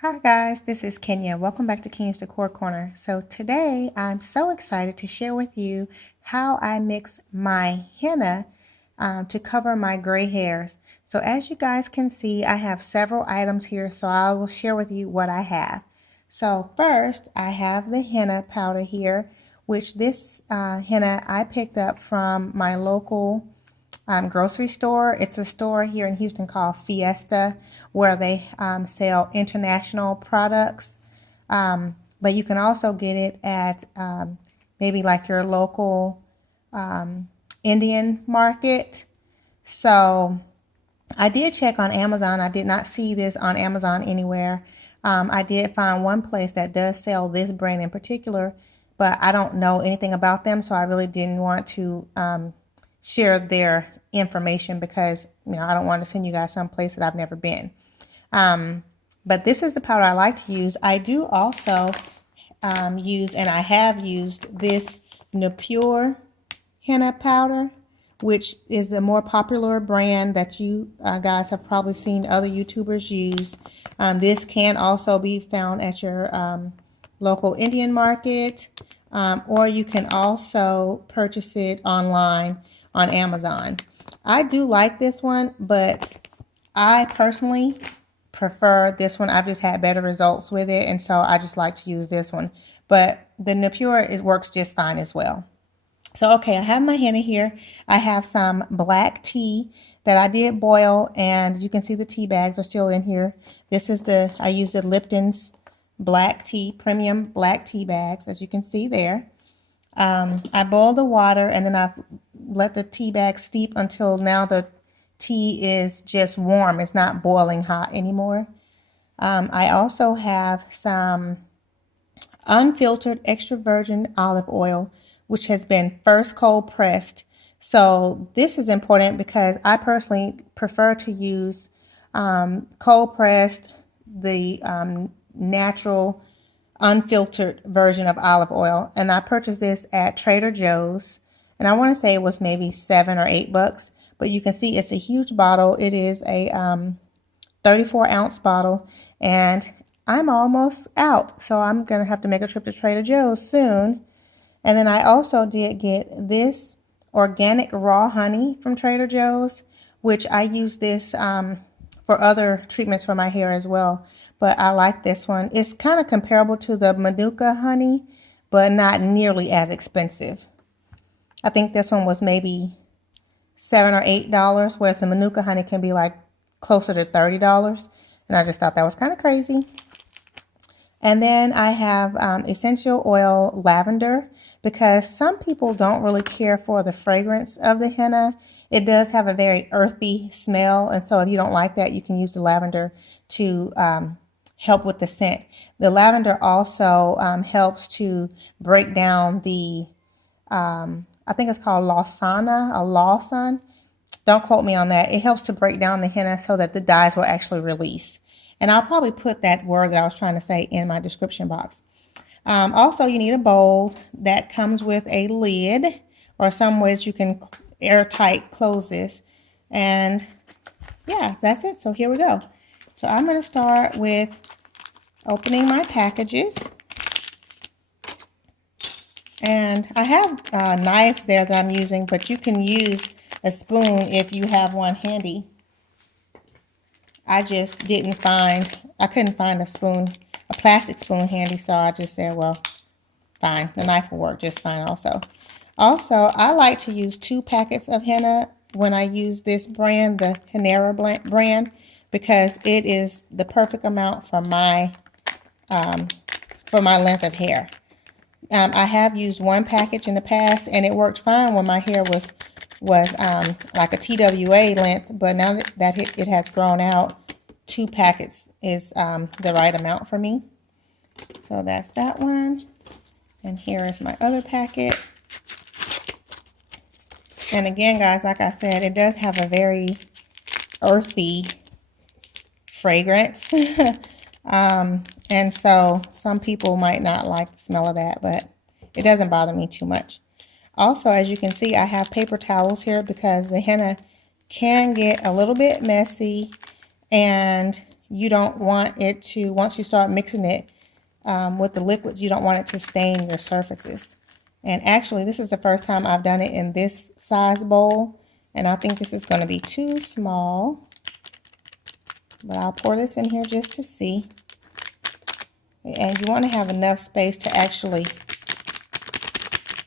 Hi guys, this is Kenya. Welcome back to Kenya's Decor Corner. So today I'm so excited to share with you how I mix my henna to cover my gray hairs. So as you guys can see, I have several items here, so I will share with you what I have. So first, I have the henna powder here, which this henna I picked up from my local grocery store. It's a store here in Houston called Fiesta, where they sell international products. But you can also get it at maybe like your local Indian market. So I did check on Amazon. I did not see this on Amazon anywhere. I did find one place that does sell this brand in particular, but I don't know anything about them, so I really didn't want to share their information because I don't want to send you guys someplace that I've never been. But this is the powder I like to use. I do also use, and I have used, this Napur henna powder, which is a more popular brand that you guys have probably seen other YouTubers use. This can also be found at your local Indian market, or you can also purchase it online on Amazon. I do like this one, but I personally prefer this one. I've just had better results with it, and so I just like to use this one. But the Napur works just fine as well. So, okay, I have my henna here. I have some black tea that I did boil, and you can see the tea bags are still in here. This is I used the Lipton's black tea, premium black tea bags, as you can see there. I boiled the water, and then I've let the tea bag steep until now the tea is just warm. It's not boiling hot anymore. I also have some unfiltered extra virgin olive oil, which has been first cold pressed. So this is important because I personally prefer to use cold pressed, the natural unfiltered version of olive oil. And I purchased this at Trader Joe's, and I want to say it was maybe $7 or $8, but you can see it's a huge bottle. It is a 34-ounce bottle, and I'm almost out, so I'm gonna have to make a trip to Trader Joe's soon. And then I also did get this organic raw honey from Trader Joe's, which I use this for other treatments for my hair as well. But I like this one. It's kind of comparable to the Manuka honey, but not nearly as expensive. I think this one was maybe $7 or $8, whereas the Manuka honey can be like closer to $30. And I just thought that was kind of crazy. And then I have essential oil lavender, because some people don't really care for the fragrance of the henna. It does have a very earthy smell, and so if you don't like that, you can use the lavender to help with the scent. The lavender also helps to break down the, I think it's called lawson. Don't quote me on that. It helps to break down the henna so that the dyes will actually release. And I'll probably put that word that I was trying to say in my description box. Also, you need a bowl that comes with a lid, or some way that you can airtight close this. And yeah, that's it. So here we go. So I'm going to start with opening my packages. And I have knives there that I'm using, but you can use a spoon if you have one handy. I just couldn't find a spoon, a plastic spoon handy, so I just said, well, fine, the knife will work just fine also. Also, I like to use 2 packets of henna when I use this brand, the Henera brand, because it is the perfect amount for my length of hair. I have used 1 package in the past, and it worked fine when my hair was like a TWA length, but now that it has grown out, 2 packets is the right amount for me. So that's that one. And here is my other packet. And again, guys, like I said, it does have a very earthy fragrance. And so some people might not like the smell of that, but it doesn't bother me too much. Also, as you can see, I have paper towels here because the henna can get a little bit messy, and you don't want it to, once you start mixing it with the liquids, you don't want it to stain your surfaces. And actually, this is the first time I've done it in this size bowl, and I think this is going to be too small. But I'll pour this in here just to see. And you want to have enough space to actually,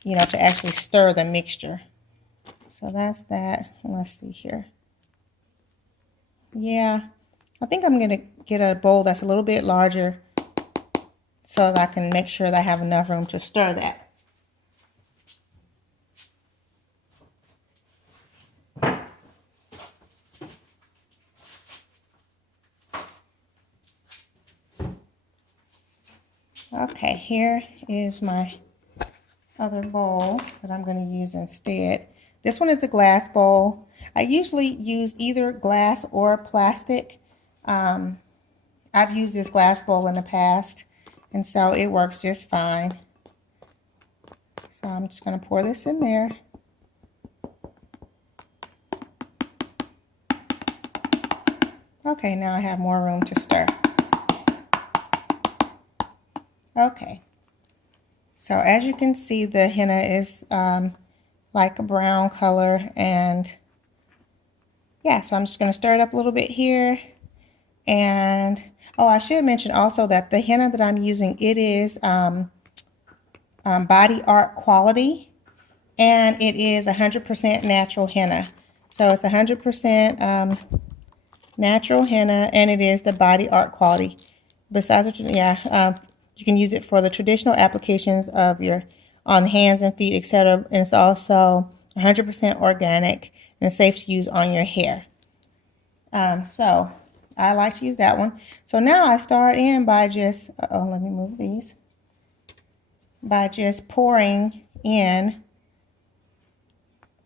to actually stir the mixture. So that's that. Let's see here. Yeah, I think I'm going to get a bowl that's a little bit larger so that I can make sure that I have enough room to stir that. Okay, here is my other bowl that I'm going to use instead. This one is a glass bowl. I usually use either glass or plastic. I've used this glass bowl in the past, and so it works just fine. So I'm just going to pour this in there. Okay, now I have more room to stir. Okay, so as you can see, the henna is like a brown color, and yeah, so I'm just going to stir it up a little bit here. And oh, I should mention also that the henna that I'm using, it is body art quality, and it is 100% natural henna. So it's 100% natural henna, and it is the body art quality. Besides, you can use it for the traditional applications of on the hands and feet, etc. And it's also 100% organic and safe to use on your hair. So I like to use that one. So now I start in by just, let me move these. By just pouring in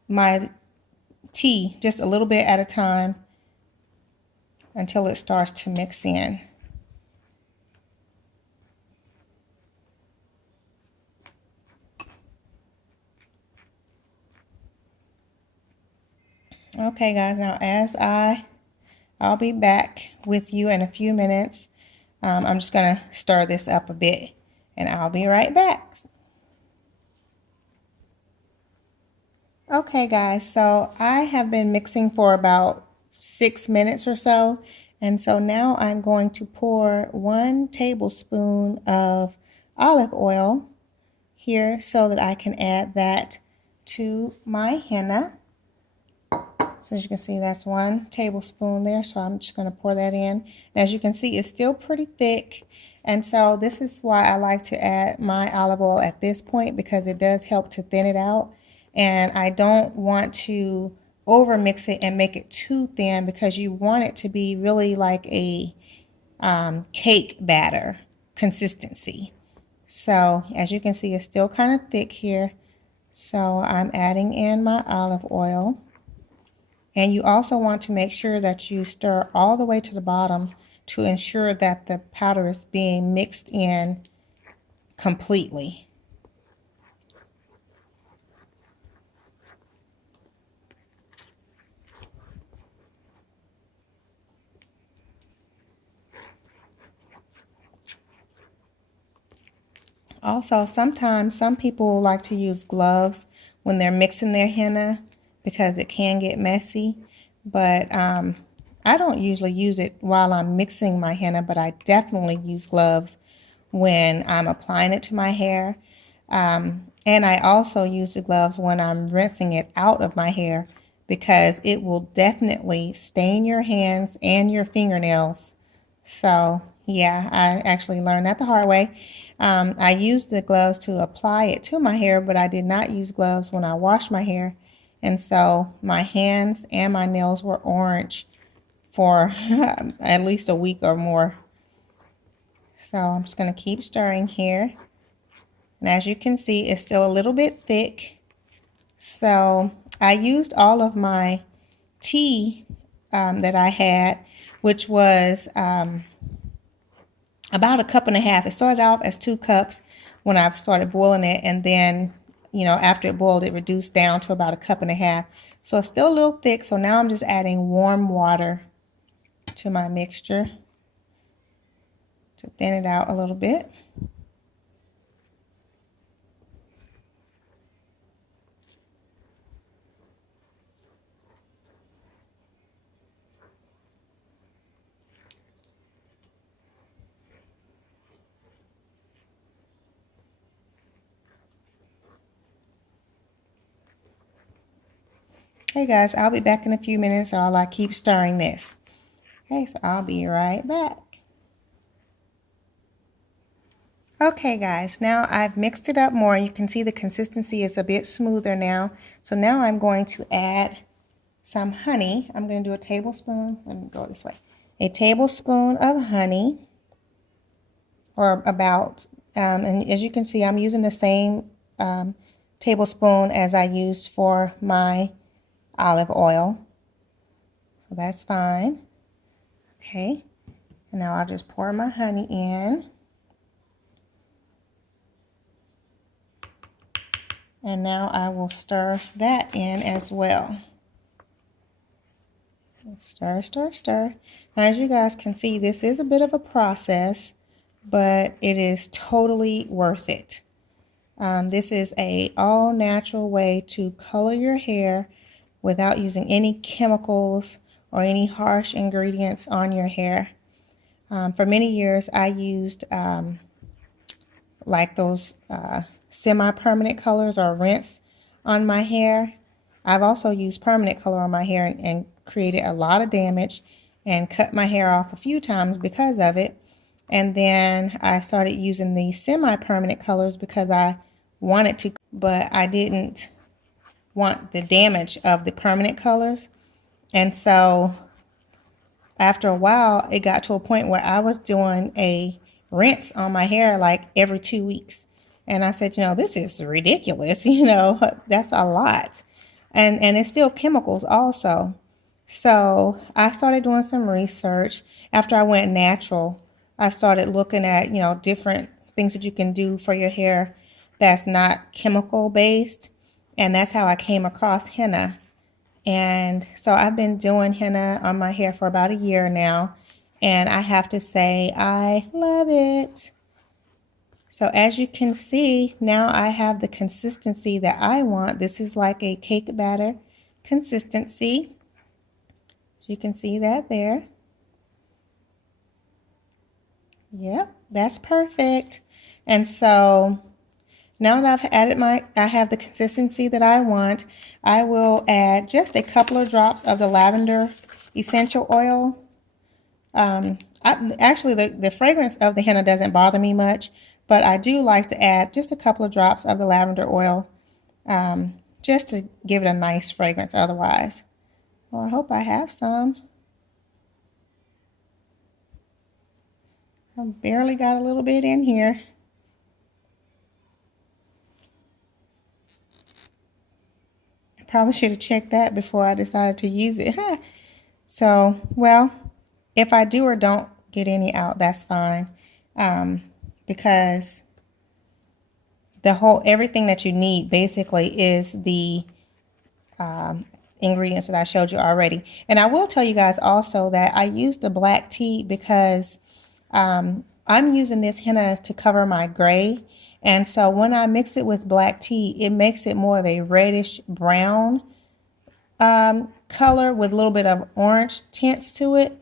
my tea just a little bit at a time until it starts to mix in. Okay guys, now I'll be back with you in a few minutes. I'm just going to stir this up a bit, and I'll be right back. Okay guys, so I have been mixing for about 6 minutes or so, and so now I'm going to pour 1 tablespoon of olive oil here so that I can add that to my henna. So as you can see, that's 1 tablespoon there, so I'm just going to pour that in. And as you can see, it's still pretty thick, and so this is why I like to add my olive oil at this point, because it does help to thin it out. And I don't want to over mix it and make it too thin, because you want it to be really like a cake batter consistency. So as you can see, it's still kind of thick here. So I'm adding in my olive oil. And you also want to make sure that you stir all the way to the bottom to ensure that the powder is being mixed in completely. Also, sometimes some people like to use gloves when they're mixing their henna, because it can get messy, but I don't usually use it while I'm mixing my henna, but I definitely use gloves when I'm applying it to my hair. And I also use the gloves when I'm rinsing it out of my hair, because it will definitely stain your hands and your fingernails. So yeah, I actually learned that the hard way. I used the gloves to apply it to my hair, but I did not use gloves when I washed my hair. And so my hands and my nails were orange for at least a week or more. So I'm just going to keep stirring here. And as you can see, it's still a little bit thick. So I used all of my tea that I had, which was about 1.5 cups. It started off as 2 cups when I started boiling it, and then after it boiled, it reduced down to about 1.5 cups. So it's still a little thick. So now I'm just adding warm water to my mixture. to thin it out a little bit. Hey guys, I'll be back in a few minutes while I keep stirring this. Okay, so I'll be right back. Okay guys, now I've mixed it up more. You can see the consistency is a bit smoother now. So now I'm going to add some honey. I'm going to do a tablespoon. Let me go this way. A tablespoon of honey, or about, and as you can see, I'm using the same tablespoon as I used for my olive oil. So that's fine. Okay, and now I'll just pour my honey in. And now I will stir that in as well. Stir, stir, stir. Now, as you guys can see, this is a bit of a process, but it is totally worth it. This is a all-natural way to color your hair without using any chemicals or any harsh ingredients on your hair. For many years, I used like those semi-permanent colors or rinse on my hair. I've also used permanent color on my hair and created a lot of damage and cut my hair off a few times because of it. And then I started using the semi-permanent colors because I wanted to, but I didn't want the damage of the permanent colors. And so after a while, it got to a point where I was doing a rinse on my hair like every 2 weeks. And I said, you know, this is ridiculous, you know, that's a lot. And it's still chemicals also. So I started doing some research. After I went natural, I started looking at, you know, different things that you can do for your hair that's not chemical based. And that's how I came across henna. And so I've been doing henna on my hair for about a year now. And I have to say, I love it. So as you can see, now I have the consistency that I want. This is like a cake batter consistency. You can see that there. Yep, that's perfect. And so now that I've added I have the consistency that I want, I will add just a couple of drops of the Lavender Essential Oil. Actually, the fragrance of the henna doesn't bother me much, but I do like to add just a couple of drops of the lavender oil just to give it a nice fragrance otherwise. Well, I hope I have some. I barely got a little bit in here. I probably should have checked that before I decided to use it. So, well, if I do or don't get any out, that's fine. Because everything that you need basically is the ingredients that I showed you already. And I will tell you guys also that I used the black tea because I'm using this henna to cover my gray. And so when I mix it with black tea, it makes it more of a reddish brown color with a little bit of orange tints to it.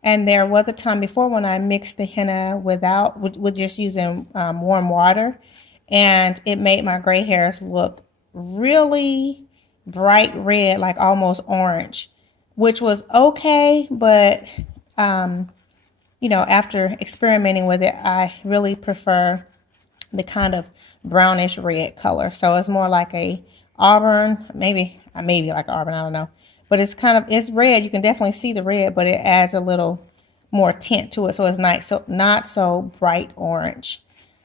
And there was a time before when I mixed the henna with just using warm water, and it made my gray hairs look really bright red, like almost orange, which was okay. But, you know, after experimenting with it, I really prefer the kind of brownish red color. So it's more like a auburn, maybe like auburn, I don't know. But it's red. You can definitely see the red, but it adds a little more tint to it. So it's nice. So not so bright orange.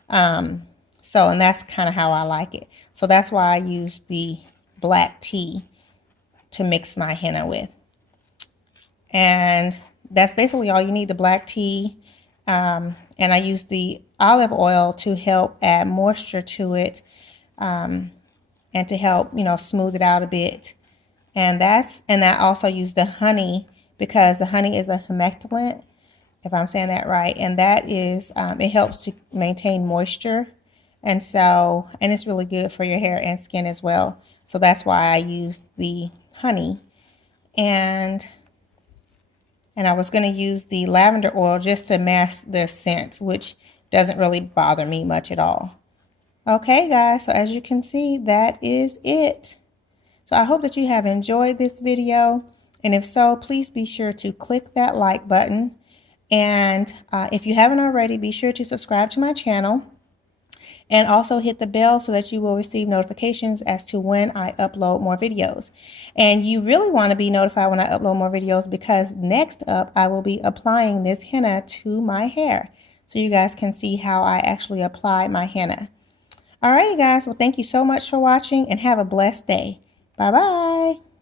And that's kind of how I like it. So that's why I use the black tea to mix my henna with. And that's basically all you need, the black tea. And I use the olive oil to help add moisture to it, and to help, you know, smooth it out a bit. And I also use the honey because the honey is a humectant. if I'm saying that right. And that is, it helps to maintain moisture. And so, and it's really good for your hair and skin as well. So that's why I used the honey. And I was going to use the lavender oil just to mask the scent, which doesn't really bother me much at all. Okay, guys, so as you can see, that is it. So I hope that you have enjoyed this video. And if so, please be sure to click that like button. And if you haven't already, be sure to subscribe to my channel. And also hit the bell so that you will receive notifications as to when I upload more videos. And you really want to be notified when I upload more videos, because next up I will be applying this henna to my hair, so you guys can see how I actually apply my henna. Alrighty guys, well thank you so much for watching and have a blessed day. Bye bye.